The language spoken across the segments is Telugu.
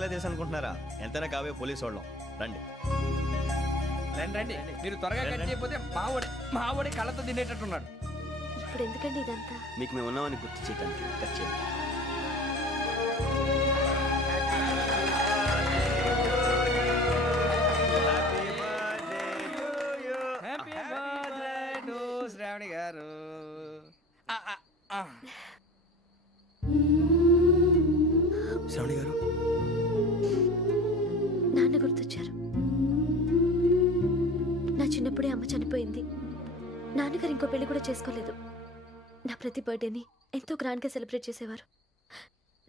నాకులే తెలుసు అనుకుంటున్నారా? ఎంతైనా కావే పోలీసు వాళ్ళం. రండి రండి రండి, మీరు త్వరగా కట్ చేయకపోతే మావడి కళ్ళతో తినేటట్టున్నాడు. ఇప్పుడు ఎందుకండి ఇదంతా? మీకు మేము ఉన్నామని గుర్తు చేయడానికి కట్ చేయండి. హ్యాపీ బర్త్డే టు శ్రావణి గారు. శ్రావణి గారు, నాన్న గుర్తొచ్చారు. నా చిన్నప్పుడే అమ్మ చనిపోయింది. నాన్నగారు ఇంకో పెళ్లి కూడా చేసుకోలేదు. నా ప్రతి బర్త్డేని ఎంతో గ్రాండ్గా సెలబ్రేట్ చేసేవారు.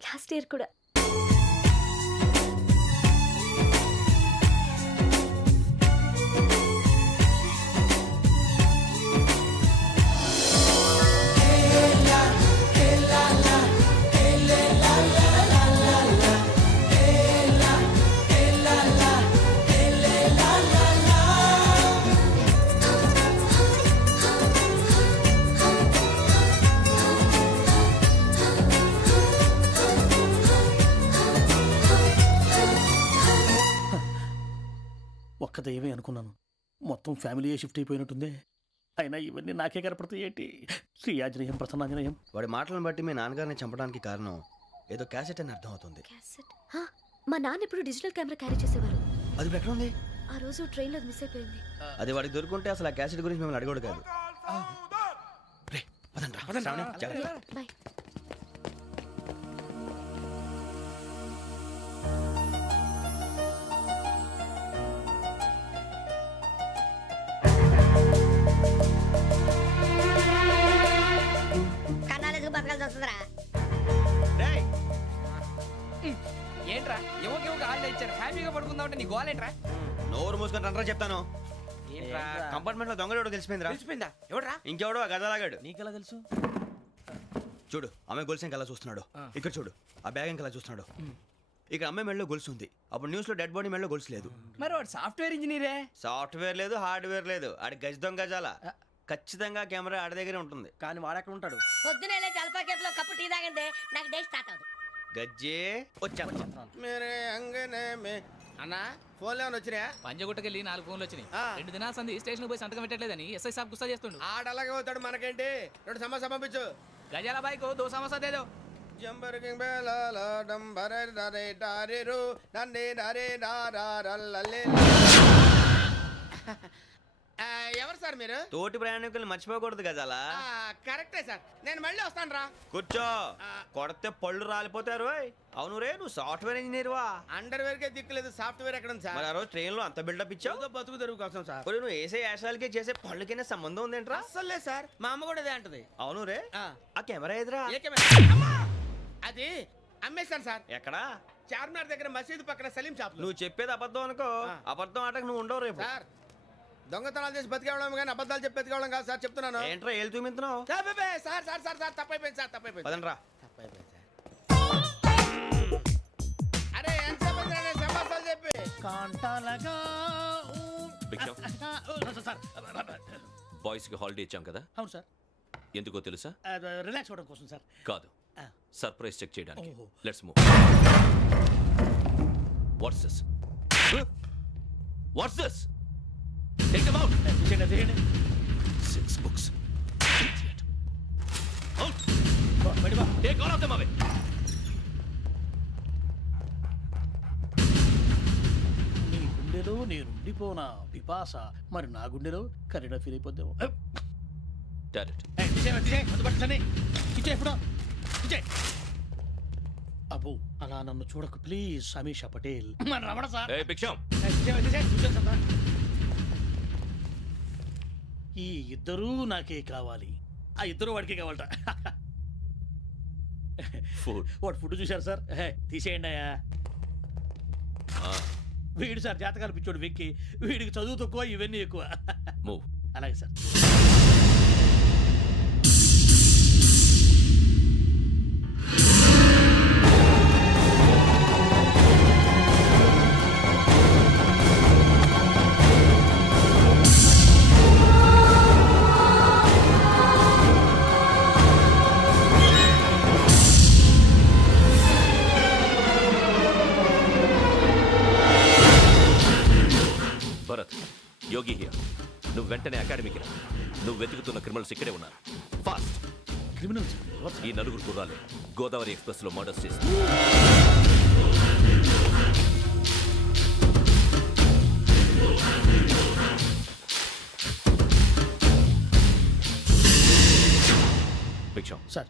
లాస్ట్ ఇయర్ కూడా. ఒక్క దయ్యమే అనుకున్నాను, మొత్తం ఫ్యామిలీ షిఫ్ట్ అయిపోయినట్టుందే. అయినా ఇవన్నీ నాకే కనపడతాయి ఏంటి? శ్రీ ఆంజనేయం ప్రసన్నాంజనేయం. వాడి మాటలను బట్టి మీ నాన్నగారిని చంపడానికి కారణం ఏదో క్యాసెట్ అని అర్థం అవుతుంది. క్యాసెట్? మా నాన్న ఎప్పుడు డిజిటల్ కెమెరా క్యారీ చేసేవారు. అది ఎక్కడ ఉంది? ఆ రోజు ట్రైన్లో మిస్ అయిపోయింది. అది వాడికి దొరుకుంటే అసలు ఆ క్యాసెట్ గురించి మిమ్మల్ని అడగడు కాదు. బాయ్. ఏంట్రా ఎవరికి హాలిడే ఇచ్చారు, హ్యాపీగా పడుకుందామంటే నీ గోల్ ఏంట్రా? నోరు మూసుకొని రండ్రా చెప్తాను. కంపార్ట్మెంట్ లో దొంగడు తెలిసిపోయిందా? ఎవడ్రా? ఇంకెవడో ఆ గదలాగాడు. నీకెలా తెలుసు? చూడు, ఆమె గొలుసు ఇంకలా చూస్తున్నాడు. ఇక్కడ చూడు, ఆ బ్యాగ్ ఇంకలా చూస్తున్నాడు. ఇక్కడ అమ్మాయి మెడలో గొలుసు ఉంది. అప్పుడు న్యూస్ లో డెడ్ బాడీ మెడలో గొలుసు లేదు. మరి వాడు సాఫ్ట్వేర్ ఇంజనీరే. సాఫ్ట్వేర్ లేదు, హార్డ్వేర్ లేదు. ఆడి గజ దొంగ గజాల. ఖచ్చితంగా కెమెరా ఆడి దగ్గరే ఉంటుంది. కానీ వాడెక్కడ ఉంటాడు? పొద్దునే జలపా కేఫ్ లో కప్పు టీ తాగండి, నాకు డే స్టార్ట్ అవుతుంది. గజ్జే వచ్చా అన్నా ఫోన్లో వచ్చినా? పంజగుట్టకెళ్ళి 4 ఫోన్లు వచ్చినాయి. 2 దినాల సంది స్టేషన్ పోయి సంతకం పెట్టలేదని ఎస్ఐ సాబ్ గుస్తా చేస్తుండు. ఆడలాగే పోతాడు, మనకేంటి? 2 సమస్య పంపించు. గజాల బైక్ 2 సమస్య దేదో. ఎవరు సార్ మీరు? తోటి ప్రయాణికులు మర్చిపోకూడదు గజాల. కరెక్టే సార్, నేను మళ్ళీ వస్తాను రా. కూర్చో, కొడితే పళ్ళు రాలిపోతారు. అవును రే, నువ్వు సాఫ్ట్వేర్ ఇంజనీర్ వా? అండర్వేర్ కే దిక్కులేదు, సాఫ్ట్వేర్ ఎక్కడ ఉంది సార్? మరి ఆ రోజు ట్రైన్ లో అంత బిల్డప్ ఇచ్చావు. బతుకు తెరుగు కోసం సార్. నువ్వు వేసే యాశాలకి చేసే పళ్ళకైనా సంబంధం ఉందేంట్రా? అస్సలు లేదు సార్, మా అమ్మ కూడా అదే అంటది. అవును రే, ఆ కెమెరా ఎదురా? అది అమ్మేశాను సార్. ఎక్కడా? చార్మినార్ దగ్గర మసీదు పక్కన సలీం షాప్. నువ్వు చెప్పేది అబద్ధం అనుకో. అబద్ధం ఆటకు నువ్వు ఉండవు రేపు. సార్ దొంగతనాలు చేసి బతికేవడం కానీ అబద్ధాలు చెప్పి బతికేవడం కాదు సార్, చెప్తున్నాను. ఏంట్రా ఏళ్ళు చూపించున్నావు? సార్ సార్ సార్ సార్ తప్పైపోయింది సార్, తప్పైపోయింది. పదండ్రా. తప్పైపోయింది సార్. అరే ఎంత సమాసాలు చెప్పి కాంటాలగా బాయ్స్ కి హాలిడే ఇచ్చాం కదా? అవును సార్. ఎందుకో తెలుసా? రిలాక్స్ అవ్వడం కోసం సార్. కాదు, సర్ప్రైజ్ చెక్ చేయడానికి. Let's move. What's this? What's this? Take them out. 6 books. Out. Take all of them away. నీ గుండెలో నేనుండిపోనా పిపాస, మరి నా గుండెలో కరీడా ఫీల్ అయిపోద్దాము. డైరెక్ట్. అబ్బో అలా నన్ను చూడకు ప్లీజ్. సమీషా పటేల్. రమణ సార్. ఈ ఇద్దరూ నాకే కావాలి. ఆ ఇద్దరు వాడికే కావాలట. వాడు ఫుడ్ చూశారు సార్. తీసేయండి అయ్యా. వీడు సార్ జాతకాలు పిచ్చోడు వెక్కి, వీడికి చదువు తక్కువ, ఇవన్నీ ఎక్కువ. అలాగే సార్. Yogi here. నువ్వు వెంటనే అకాడమీకి రా. నువ్వు వెతుకుతున్న క్రిమినల్స్ ఇక్కడే ఉన్నారు. ఫాస్ట్. క్రిమినల్స్ ఈ నలుగురు కుర్రాలే గోదావరి ఎక్స్ప్రెస్ లో మర్డర్స్ చేసి భిక్షం. సార్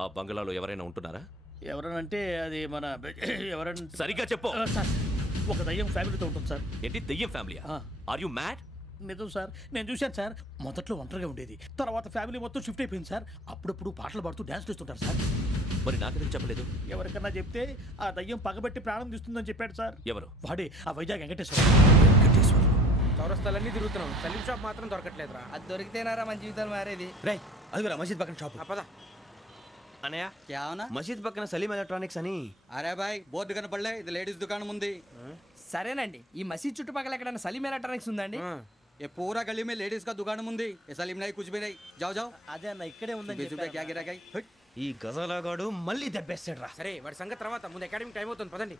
ఆ బంగ్లాలో ఎవరైనా ఉంటున్నారా? ఎవరనంటే అది మన ఎవరంటే సరిగ్గా చెప్పు. సార్ ఒక దయ్యం ఫ్యామిలీతో ఉంటుంది సార్. ఏంటి దెయ్యం ఫ్యామిలీ? Are you mad? నిజం సార్, నేను చూశాను సార్. మొదట్లో ఒంటరిగా ఉండేది, తర్వాత ఫ్యామిలీ మొత్తం షిఫ్ట్ అయిపోయింది సార్. అప్పుడప్పుడు పాటలు పాడుతూ డ్యాన్స్ చేస్తుంటారు సార్. మరి నాకెందుకు చెప్పలేదు? ఎవరికన్నా చెప్తే ఆ దయ్యం పగబెట్టి ప్రాణం తీస్తుందని చెప్పాడు సార్. ఎవరు? వాడే ఆ వైజాగ్ వెంకటేశ్వర. చౌరస్తాలన్నీ తిరుగుతున్నాం, సలీం షాప్ మాత్రం దొరకట్లేదురా. అది దొరికితేనారా మన జీవితాలు మారేది. రే అదిగురా మసీద్ పక్కన షాప్. పదా అనయ్య क्या होना? మసీద్ పక్కన సలీం ఎలక్ట్రానిక్స్ అని. अरे भाई बहुत కనపడలే, ఇది లేడీస్ దుకాణం ఉంది. సరేనండి, ఈ మసీద్ చుట్టుపక్కల ఎక్కడైనా సలీం ఎలక్ట్రానిక్స్ ఉందండి? ये पूरा गली में लेडीज का दुकान मुंदी. ये सलीम नहीं कुछ भी नहीं. जाओ जाओ. అదే అన్న ఇక్కడే ఉందని 20 रुपए क्या गिरा गई? ఈ గజాలగాడు మళ్ళీ దెబ్బేస్తాడు రా. సరే వాడి సంగతి తర్వాత, ముందు అకాడమిక్ టైం అవుతుంది పదండి.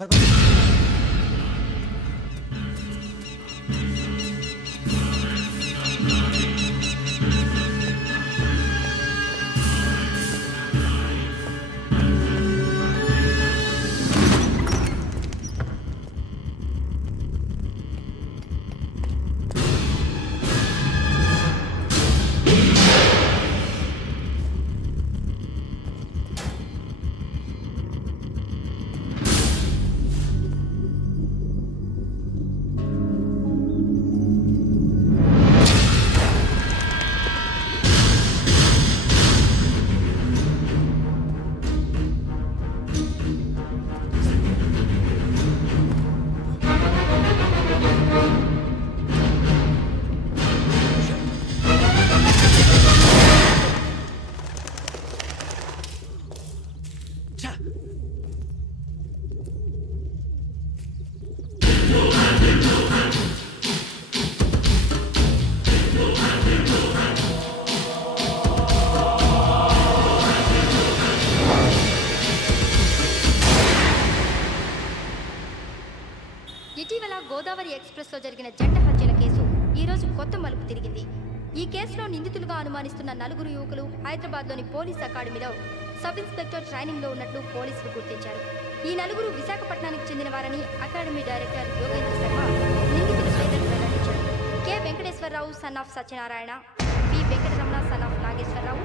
ఇటీవల గోదావరి ఎక్స్ప్రెస్ లో జరిగిన జంట హత్యల కేసు ఈ రోజు కొత్త మలుపు తిరిగింది. ఈ కేసులో నిందితులుగా అనుమానిస్తున్న నలుగురు యువకులు హైదరాబాద్లోని పోలీస్ అకాడమీలో సబ్ ఇన్స్పెక్టర్ ట్రైనింగ్ లో ఉన్నట్లు పోలీసులు గుర్తించారు. ఈ నలుగురు విశాఖపట్నానికి చెందిన వారని అకాడమీ డైరెక్టర్ యోగేంద్ర శర్మ నిందితుల పేర్లను వెల్లడించారు. K Venkateswararao son of Satyanarayana, P Venkataramana son of Nageswararao,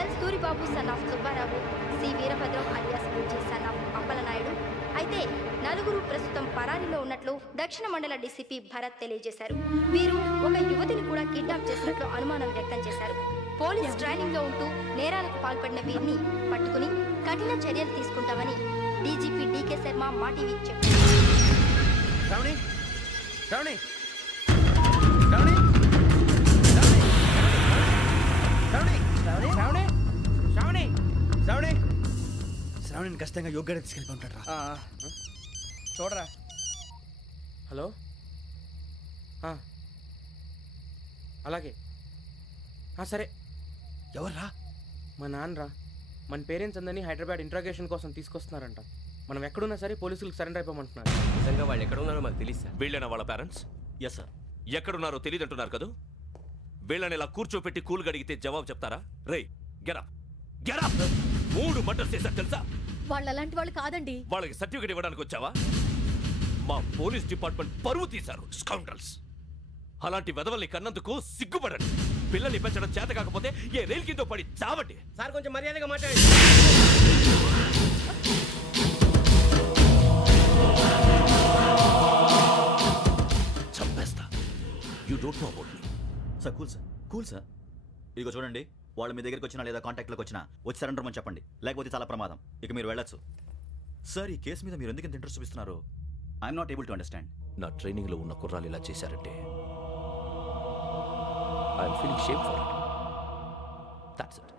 L Suribabu son of Subbarao, C Veerabhadram alias Bujji son of Appalanaidu. అయితే నలుగురు ప్రస్తుతం పరారీలో ఉన్నట్లు దక్షిణ మండల డీసీపీ భరత్ తెలియజేశారు. వీరు ఒక యువతిని కూడా కిడ్నాప్ చేసినట్లు అనుమానం వ్యక్తం చేశారు. పోలీస్ ట్రైనింగ్ లో ఉంటూ నేరాలకు పాల్పడిన వీరిని పట్టుకుని కఠిన చర్యలు తీసుకుంటామని డీజీపీ డీకే శర్మ మా టీవీకి చెప్పారు. శ్రావణి శ్రావణి శ్రావణి శ్రావణి శ్రావణి శ్రావణి శ్రావణి శ్రావణిని ఖచ్చితంగా యోగ్యత తీసుకెళ్ళి ఉంటాడు రా. చూడరా. హలో, అలాగే సరే. ఎవర్రా? మా నాన్నరా. మన పేరెంట్స్ అందరినీ హైదరాబాద్ ఇంట్రాగేషన్ కోసం తీసుకొస్తున్నారంట. మనం ఎక్కడున్నా సరే పోలీసులకు సరెండర్ అయిపోమంటున్నారు. నిజంగా వాళ్ళు ఎక్కడ ఉన్నారో మాకు తెలియదు సార్. వీళ్ళేనా వాళ్ళ పేరెంట్స్? Yes sir. ఎక్కడున్నారో తెలియదంటున్నారు కదా. వీళ్ళని ఇలా కూర్చోపెట్టి కూల్ గడిగితే జవాబు చెప్తారా? రే గెటప్ గెటప్. 3 మర్డర్స్ చేశారు తెలుసా? వాళ్ళు అలాంటి వాళ్ళు కాదండి. వాళ్ళకి సర్టిఫికేట్ ఇవ్వడానికి వచ్చావా? మా పోలీస్ డిపార్ట్మెంట్ పరువు తీశారు స్కౌండ్రల్స్. అలాంటి వెధవల్ని కన్నందుకు సిగ్గుపడండి. పిల్లల్ని పెంచడం చేత కాకపోతే ఏ రైలు కింద పడి చావండి. సార్ కొంచెం మర్యాదగా మాట్లాడండి. చంపేస్తా. You don't know about me. Sir cool sir. ఇదిగో చూడండి, వాళ్ళు మీ దగ్గరికి వచ్చినా లేదా కాంటాక్ట్లోకి వచ్చినా వచ్చి సరెండర్ అని చెప్పండి, లేకపోతే చాలా ప్రమాదం. ఇక మీరు వెళ్ళొచ్చు. సార్, ఈ కేసు మీద మీరు ఎందుకు ఇంత ఇంట్రెస్ట్ చూపిస్తున్నారు? I'm not able to understand. నా ట్రైనింగ్లో ఉన్న కుర్రాలు ఇలా చేశారంటే I'm feeling shame for it. That's it.